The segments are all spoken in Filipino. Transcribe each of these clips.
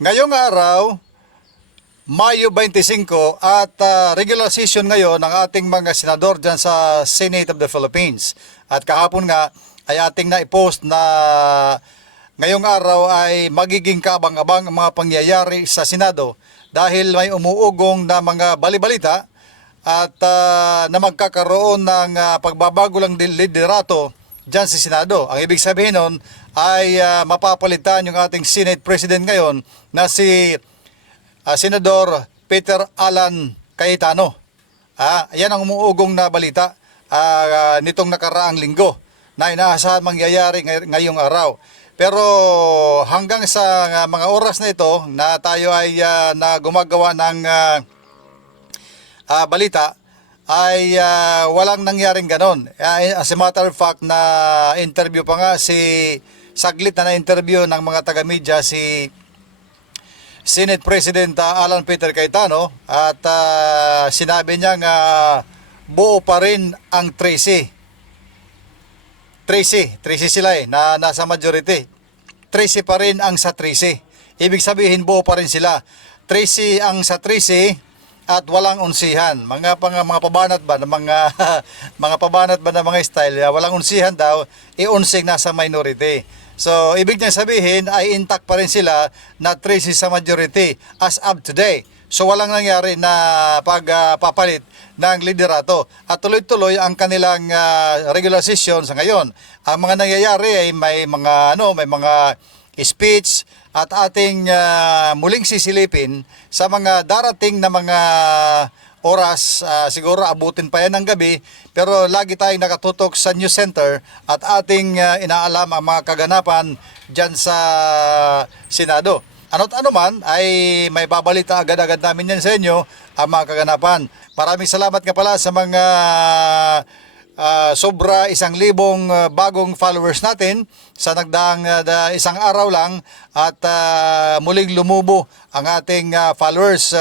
Ngayong araw, Mayo 25 at regular session ngayon ng ating mga senador dyan sa Senate of the Philippines. At kahapon nga ay ating na-post na ngayong araw ay magiging kaabang-abang ang mga pangyayari sa Senado dahil may umuugong na mga balibalita at na magkakaroon ng pagbabago lang liderato dyan sa Senado. Ang ibig sabihin nun ay mapapalitan yung ating Senate President ngayon na si Senador Peter Alan Cayetano. Yan ang umuugong na balita nitong nakaraang linggo na inaasahan mangyayari ngayong araw. Pero hanggang sa mga oras na ito na tayo ay na gumagawa ng balita ay walang nangyaring ganon. As a matter of fact, na interview pa nga saglit na interview ng mga taga-media si Senate President Alan Peter Cayetano at sinabi niya nga buo pa rin ang 13 sila na nasa majority. 13 pa rin ang sa 13. Ibig sabihin buo pa rin sila. 13 ang sa 13 at walang unsihan. Mga pabanat ba ng mga mga pabanat ba ng mga style, walang unsihan daw, iunsig nasa minority. So, ibig niya sabihin ay intact pa rin sila na 13 sa majority as of today. So, walang nangyari na pagpapalit ng liderato. At tuloy-tuloy ang kanilang regular session sa ngayon. Ang mga nangyayari ay may mga speech at ating muling sisilipin sa mga darating na mga oras. Siguro abutin pa yan ng gabi, pero lagi tayong nakatutok sa news center at ating inaalam ang mga kaganapan dyan sa Senado. Ano't ano man ay may babalita agad-agad namin yan sa inyo ang mga kaganapan. Maraming salamat nga pala sa mga sobra 1,000 bagong followers natin sa nagdaang isang araw lang at muling lumubo ang ating followers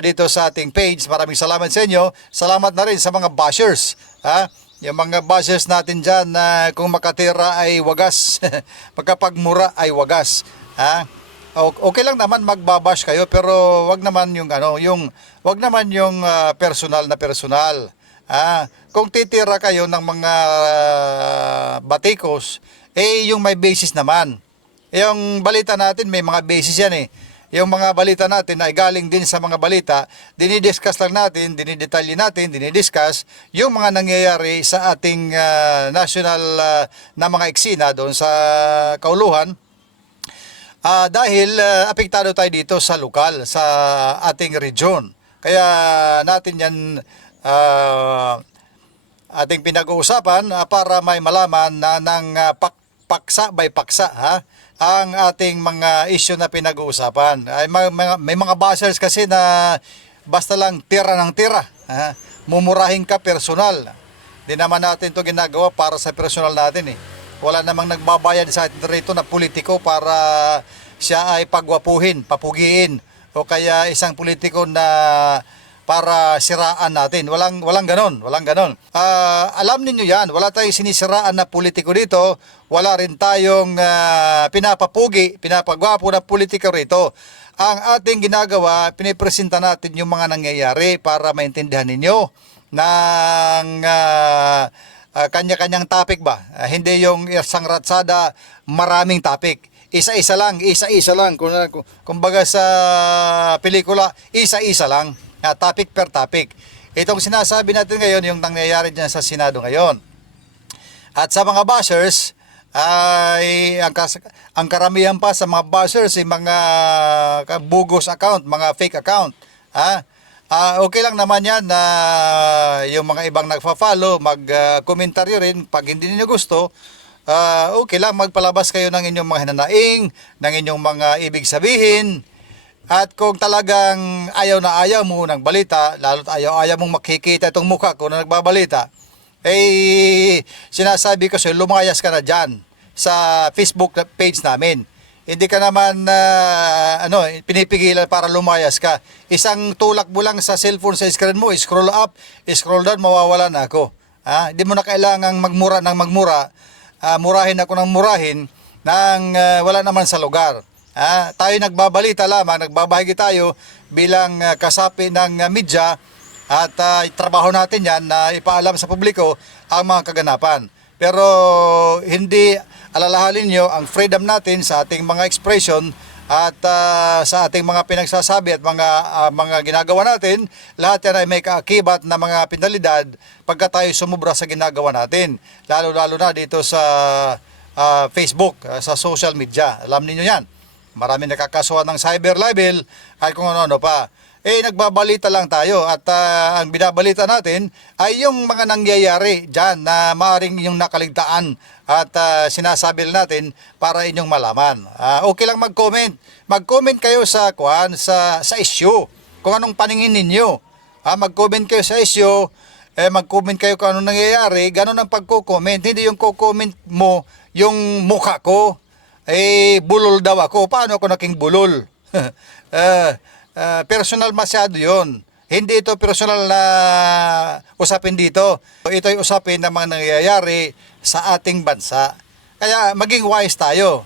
dito sa ating page. Maraming salamat sa inyo. Salamat na rin sa mga bashers. Yung mga bashers natin dyan na kung makatira ay wagas, pagkapagmura ay wagas. Okay lang naman magbabash kayo, pero wag naman yung personal na personal. Kung titira kayo ng mga batikos, yung may basis naman. Yung balita natin may mga basis yan eh. Yung mga balita natin ay galing din sa mga balita, dinidiscuss lang natin, dinidetalye natin, dinidiscuss yung mga nangyayari sa ating national na mga eksena doon sa kauluhan. Dahil apektado tayo dito sa lokal, sa ating region. Kaya natin yan ating pinag-uusapan para may malaman na ng paksa by paksa ang ating mga issue na pinag-uusapan. May mga bashers kasi na basta lang tira ng tira. Mumurahin ka personal. Di naman natin ito ginagawa para sa personal natin eh. Wala namang nagbabayad sa atin rito na politiko para siya ay pagwapuhin, papugiin o kaya isang politiko na para siraan natin. Walang ganon. Alam niyo yan, wala tayong sinisiraan na politiko dito. Wala rin tayong pinapapugi, pinapagwapo na politiko rito. Ang ating ginagawa, pinipresenta natin yung mga nangyayari para maintindihan ninyo ng kanya-kanyang topic ba. Hindi yung isang ratsada, maraming topic. Isa-isa lang. Kumbaga sa pelikula, isa-isa lang. Topic per topic. Itong sinasabi natin ngayon, yung nangyayari dyan sa Senado ngayon. At sa mga bashers, ay ang karamihan pa sa mga bashers ay mga bogus account, mga fake account. Okay lang naman yan na yung mga ibang nagfa-follow, mag-komentaryo rin pag hindi niyo gusto. Okay lang, magpalabas kayo ng inyong mga hinanaing, ng inyong mga ibig sabihin. At kung talagang ayaw na ayaw mo ng balita, lalo't ayaw mong makikita itong mukha ko na nagbabalita, sinasabi ko sa'yo, lumayas ka na dyan sa Facebook page namin. Hindi ka naman pinipigilan para lumayas ka. Isang tulak mo lang sa cellphone sa screen mo, scroll up, scroll down, mawawala na ako. Hindi mo na kailangang magmura ng magmura, murahin ako ng murahin nang wala naman sa lugar. Tayo nagbabalita lamang, nagbabahagi tayo bilang kasapi ng media at trabaho natin yan na ipaalam sa publiko ang mga kaganapan. Pero hindi alalahanin nyo ang freedom natin sa ating mga expression at sa ating mga pinagsasabi at mga ginagawa natin. Lahat yan ay may kaakibat na mga penalidad pagka tayo sumubra sa ginagawa natin. Lalo-lalo na dito sa Facebook, sa social media. Alam niyo yan. Marami nakakasuhan ng cyber libel at kung ano-ano pa. Nagbabalita lang tayo at ang binabalita natin ay yung mga nangyayari dyan na maaaring inyong nakaligtaan at sinasabi natin para inyong malaman. Okay lang mag-comment. Mag-comment kayo sa issue. Kung anong paningin ninyo. Mag-comment kayo sa issue. Mag-comment kayo kung anong nangyayari. Ganon ang pagko-comment. Hindi yung ko-comment mo yung mukha ko. Bulol daw ako. Paano ako naging bulol? Personal masyado yon. Hindi ito personal na usapin dito. Ito ay usapin na mga nangyayari sa ating bansa. Kaya maging wise tayo.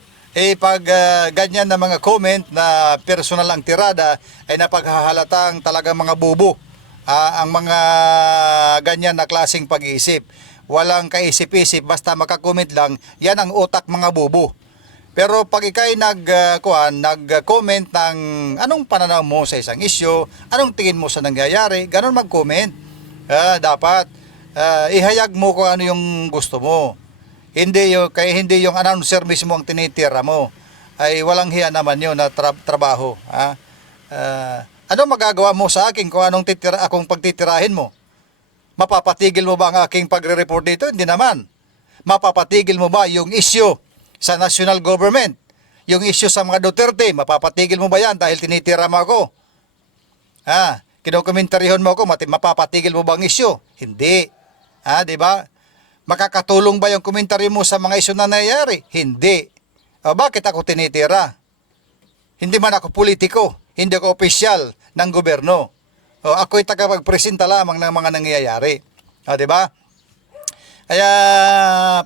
Pag ganyan na mga comment na personal ang tirada, ay napaghahalatang talagang mga bubo. Ang mga ganyan na klaseng pag-iisip. Walang kaisip-isip, basta makakomment lang, yan ang utak mga bubo. Pero pag ikay nag-comment ng anong pananaw mo sa isang issue, anong tingin mo sa nangyayari, ganun mag-comment. Dapat ihayag mo kung ano yung gusto mo. Hindi yung announcer mismo ang tinitira mo. Ay walang hiya naman yun na trabaho. Ano magagawa mo sa akin kung akong pagtitirahin mo? Mapapatigil mo ba ang aking pagre-report dito? Hindi naman. Mapapatigil mo ba yung issue sa national government? Yung issue sa mga Duterte, mapapatigil mo ba yan dahil tinitira mo ako? Kinukomentaryon mo ako, mapapatigil mo ba ang issue? Hindi. Di ba? Makakatulong ba yung komentaryo mo sa mga issue na nangyayari? Hindi. Bakit ako tinitira? Hindi man ako politiko, hindi ako opisyal ng gobyerno. Ako'y tagapagpresenta lamang ng mga nangyayari. Di ba? Kaya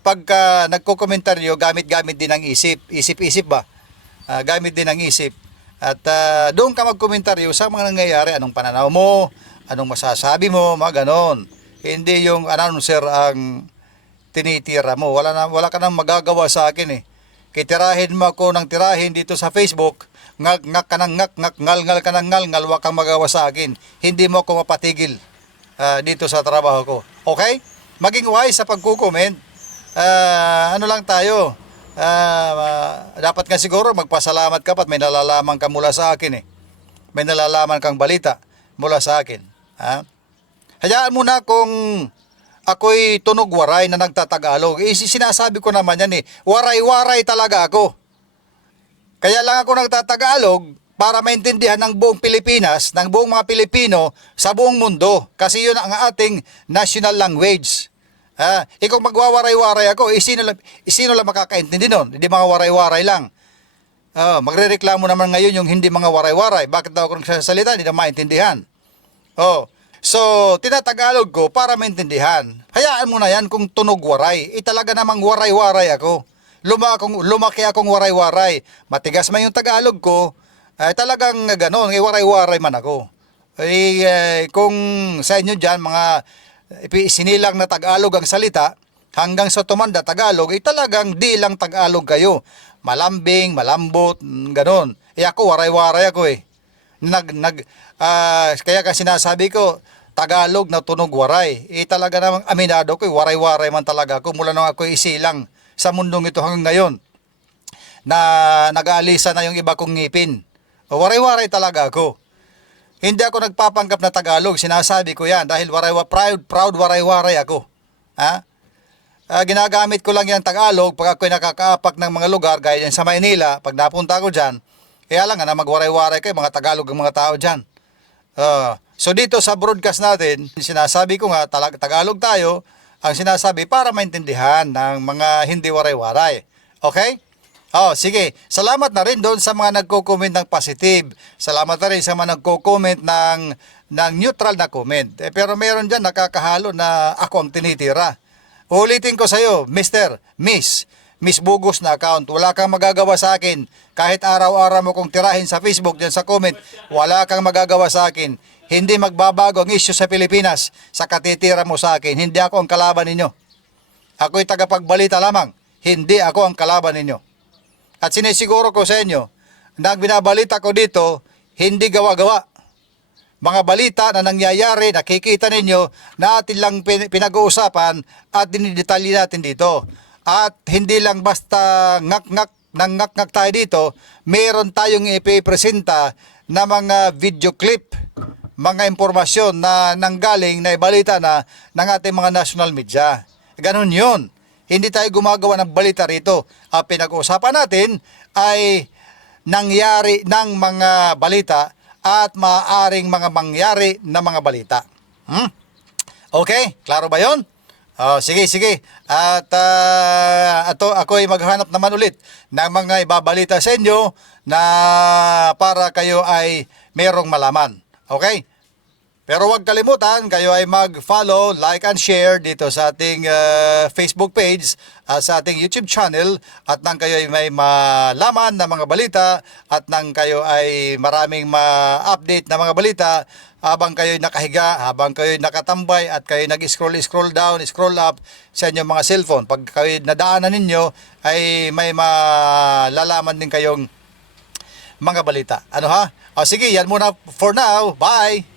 pagka nagko-komentaryo, gamit-gamit din ang isip. Isip-isip ba? Gamit din ang isip. At doon ka magkomentaryo sa mga nangyayari. Anong pananaw mo? Anong masasabi mo? Mga ganon. Hindi yung announcer ang tinitira mo. Wala ka nang magagawa sa akin . Kitirahin mo ako ng tirahin dito sa Facebook. Ngak ka ng ngak, ngal ka ng ngal, wala kang magawa sa akin. Hindi mo ako mapatigil dito sa trabaho ko. Okay? Maging wise sa pagkukomment. Ano lang tayo, dapat nga siguro magpasalamat ka pat may nalalaman ka mula sa akin . May nalalaman kang balita mula sa akin. Hayaan mo na kung ako'y tunog waray na nagtatagalog. Sinasabi ko naman yan . Waray-waray talaga ako. Kaya lang ako nagtatagalog para maintindihan ng buong Pilipinas, ng buong mga Pilipino sa buong mundo. Kasi yun ang ating national language. Kung magwawaray-waray ako, sino lang makakaintindi nun? Hindi mga waray-waray lang. Magrereklamo naman ngayon yung hindi mga waray-waray. Bakit daw ako nagsasalita? Hindi na maintindihan. So, tinatagalog ko para maintindihan. Hayaan mo na yan kung tunog waray. Talaga namang waray-waray ako. Lumaki akong waray-waray. Matigas man yung Tagalog ko. Talagang gano'n, waray-waray man ako. Kung sa inyo dyan, mga sinilang na Tagalog ang salita, hanggang sa tumanda Tagalog, talagang di lang Tagalog kayo. Malambing, malambot, gano'n. Ako, waray-waray ako . Kaya kasi sinasabi ko, Tagalog na tunog waray. Talaga namang aminado ko, waray-waray man talaga ako. Mula nung ako isilang sa mundong ito hanggang ngayon, na nag-aalisa na yung iba kong ngipin. Waray-waray talaga ako. Hindi ako nagpapanggap na Tagalog, sinasabi ko yan dahil proud waray-waray ako. Ginagamit ko lang yan Tagalog pag ako'y nakakaapak ng mga lugar gaya yan sa Maynila, pag napunta ko dyan, kaya lang na magwaray-waray kayo, mga Tagalog ang mga tao dyan. So dito sa broadcast natin, sinasabi ko nga Tagalog tayo, ang sinasabi para maintindihan ng mga hindi waray-waray. Okay? Sige. Salamat na rin doon sa mga nagko-comment ng positive. Salamat na rin sa mga nagko-comment ng neutral na comment. Pero meron dyan nakakahalo na ako ang tinitira. Ulitin ko sa iyo, Mr., Miss, misbugos na account. Wala kang magagawa sa akin. Kahit araw-araw mo kong tirahin sa Facebook, dyan sa comment, wala kang magagawa sa akin. Hindi magbabago ang issue sa Pilipinas sa katitira mo sa akin. Hindi ako ang kalaban ninyo. Ako'y tagapagbalita lamang. Hindi ako ang kalaban ninyo. At sinisiguro ko sa inyo, na ang binabalita ko dito, hindi gawa-gawa. Mga balita na nangyayari, nakikita ninyo, na atin lang pinag-uusapan at dinidetalye natin dito. At hindi lang basta ngak-ngak tayo dito, meron tayong ipipresenta na mga video clip, mga impormasyon na nanggaling na ibalita na ng ating mga national media. Ganun yun. Hindi tayo gumagawa ng balita rito. Ang pinag-uusapan natin ay nangyari ng mga balita at maaaring mga mangyari na mga balita. Okay? Klaro ba yun? Oh, sige. At ako ay maghanap naman ulit ng mga ibabalita sa inyo na para kayo ay merong malaman. Okay? Pero huwag kalimutan, kayo ay mag-follow, like and share dito sa ating Facebook page, sa ating YouTube channel, at nang kayo ay may malaman na mga balita at nang kayo ay maraming ma-update na mga balita habang kayo nakahiga, habang kayo nakatambay at kayo nag-scroll down, scroll up sa inyong mga cellphone. Pag kayo nadaanan ninyo ay may malalaman din kayong mga balita. Ano ha? O sige, yan muna for now. Bye!